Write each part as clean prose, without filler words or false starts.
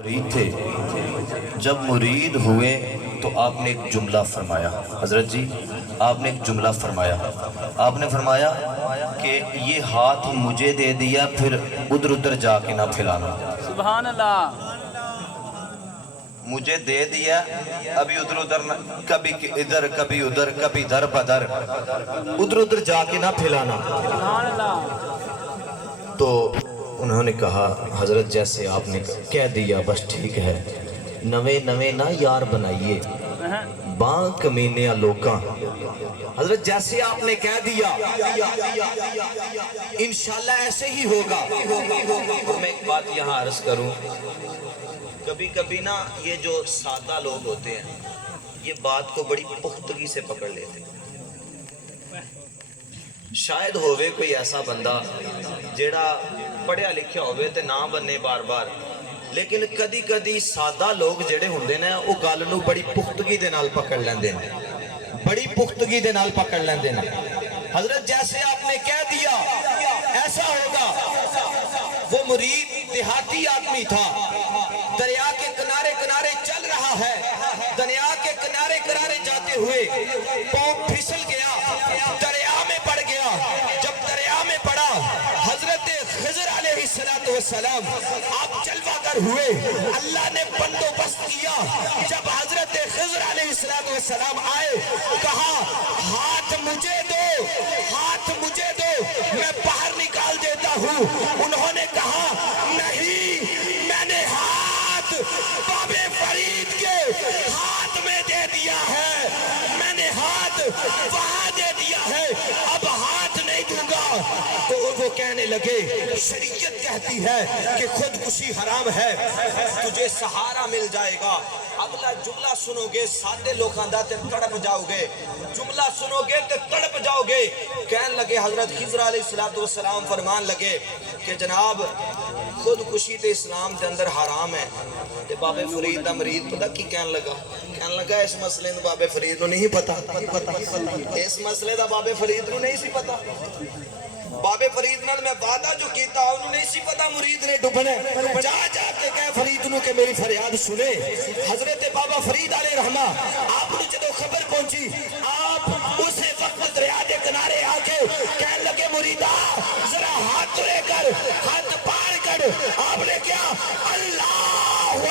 مرید تھے، جب مرید ہوئے تو آپ نے ایک جملہ فرمایا، حضرت جی آپ نے ایک جملہ فرمایا، آپ نے فرمایا کہ یہ ہاتھ مجھے دے دیا پھر ادھر ادھر جا کے نہ پھیلانا۔ سبحان اللہ۔ مجھے دے دیا ابھی ادھر ادھر کبھی ادھر کبھی ادھر کبھی در بدر ادھر ادھر جا کے نہ پھیلانا۔ سبحان اللہ۔ تو انہوں نے کہا حضرت جیسے آپ نے کہہ دیا بس ٹھیک ہے، نوے نوے نہ یار بنائیے باں کمینیاں لوکاں۔ حضرت جیسے آپ نے کہہ دیا انشاءاللہ ایسے ہی ہوگا۔ میں ایک بات یہاں عرض کروں، کبھی کبھی نا یہ جو سادہ لوگ ہوتے ہیں یہ بات کو بڑی پختگی سے پکڑ لیتے ہیں۔ شاید ہوئے کوئی ایسا بندہ جیڑا پڑھیا لکھیا ہوئے تے نہ بننے بار بار، لیکن کدی کدی سادہ لوگ جڑے ہوندے نے وہ گل نو بڑی پختگی دے نال پکڑ لیندے نے، بڑی پختگی دے نال پکڑ لیندے نے۔ حضرت جیسے آپ نے کہہ دیا ایسا ہوگا۔ وہ مرید دیہاتی آدمی تھا، دریا کے کنارے کنارے چل رہا ہے، دریا کے کنارے کنارے جاتے ہوئے پاؤں پھسل گیا، دریا میں پڑ گیا۔ جب دریا میں پڑا حضرت خضر علیہ السلام آپ جلوہ گر ہوئے، اللہ نے بندوبست کیا۔ جب حضرت خضر علیہ السلام آئے کہا ہاتھ مجھے دو، ہاتھ مجھے دو، میں باہر نکال دیتا ہوں۔ انہوں نے کہا نہیں، میں نے ہاتھ بابے فرید کے ہاتھ میں دے دیا ہے، میں نے ہاتھ وہاں دے دیا ہے، اب ہاتھ نہیں دوں گا۔ تو وہ کہنے لگے شریعت کہتی ہے کہ خودکشی حرام ہے، تجھے سہارا مل جائے گا۔ اگلا جملہ سنو گے سادے لوگاں دا تے تڑپ جاؤ گے، جملہ سنو گے تے تڑپ جاؤ گے۔ کہنے لگے حضرت خضر علیہ السلام فرمان لگے کہ جناب خودکشی تے اسلام دے اندر حرام ہے۔ تے بابے فرید دا مرید پتہ کی کہنے لگا اس مسئلے نو بابے فرید نو نہیں پتا، اس مسئلے دا بابے فرید نو نہیں سی پتا۔ بابے فرید نال میں وعدہ جو کیتا انہوں نہیں سی پتا مرید نے ڈبنے، جا جا کے کہے فرید نو کہ میری فریاد سنے۔ حضرت بابا فرید علیہ رحمہ آپ نے جدو خبر پہنچی، آپ اسے وقت دریا دے کنارے آ کے کہنے لگے مریدہ ذرا ہاتھ لے کر ہاتھ پار کر۔ آپ نے کیا اللہ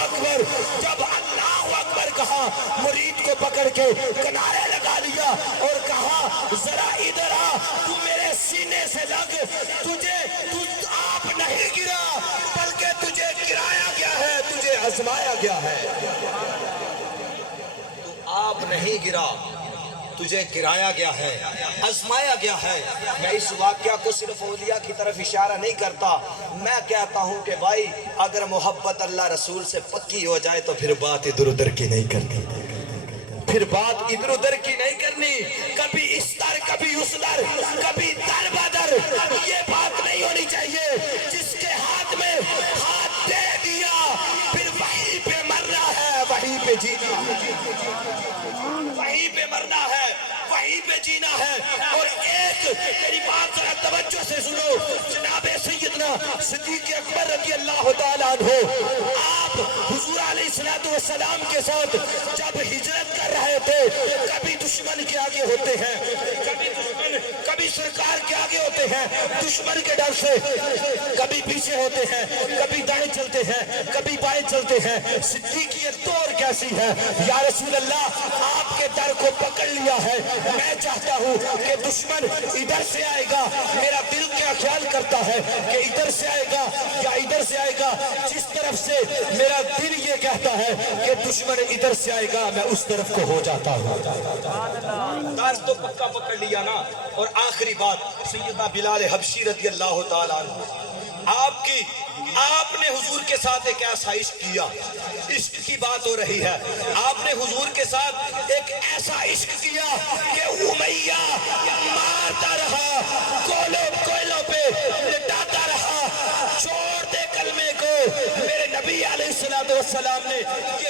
اکبر، جب اللہ اکبر کہا مرید کو پکڑ کے کنارے لگا لیا اور کہا ذرا ادھر آ، تو میرے سینے سے لگ، تجھے آپ نہیں گرا بلکہ تجھے گرایا گیا ہے، تجھے آزمایا گیا ہے۔ تو آپ نہیں گرا، تجھے گرایا گیا ہے، آزمایا گیا ہے۔ میں اس واقعہ کو صرف اولیاء کی طرف اشارہ نہیں کرتا، میں کہتا ہوں کہ بھائی اگر محبت اللہ رسول سے پکی ہو جائے تو پھر بات ادھر ادھر کی نہیں کرنی، پھر بات ادھر ادھر کی نہیں کرنی، کبھی اس در کبھی اس در کبھی در بدر، یہ بات نہیں ہونی چاہیے۔ جس کے ہاتھ میں ہاتھ دے دیا پھر وہیں پہ مرنا ہے، وہیں پہ جینا، وہیں پہ مرنا ہے، وہیں پہ جینا ہے۔ اور ایک میری بات ذرا توجہ سے سنو، جناب سیدنا صدیق اکبر رضی اللہ تعالیٰ عنہ آپ حضور علیہ السلام کے ساتھ جب ہجرت کر رہے تھے، کبھی دشمن کے آگے ہوتے ہیں، کبھی سرکار کے آگے ہوتے ہیں دشمن کے ڈر سے، کبھی پیچھے ہوتے ہیں، کبھی دائیں چلتے ہیں، کبھی بائیں چلتے ہیں۔ صدیقیت دور کیسی ہے، یا رسول اللہ آپ کے در کو پکڑ لیا ہے، میں چاہتا ہوں کہ دشمن ادھر سے آئے گا، میرا دل کیا خیال کرتا ہے کہ ادھر سے آئے گا یا ادھر سے آئے گا، جس طرف سے میرا دل یہ کہتا ہے کہ دشمن ادھر سے آئے گا میں اس طرف کو ہو جاتا ہوں۔ دار تو پکا پکڑ لیا نا۔ اور آخری بات سیدنا بلال حبشی رضی اللہ تعالیٰ عنہ، آپ نے حضور کے ساتھ ایک ایسا عشق کیا، عشق کی بات ہو رہی ہے، آپ نے حضور کے ساتھ ایک ایسا عشق کیا کہ امیہ مارتا رہا، کوئلوں پہ لٹاتا رہا، چھوڑ دے کلمے کو۔ میرے نبی علیہ السلام نے یہ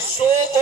100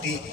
30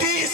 30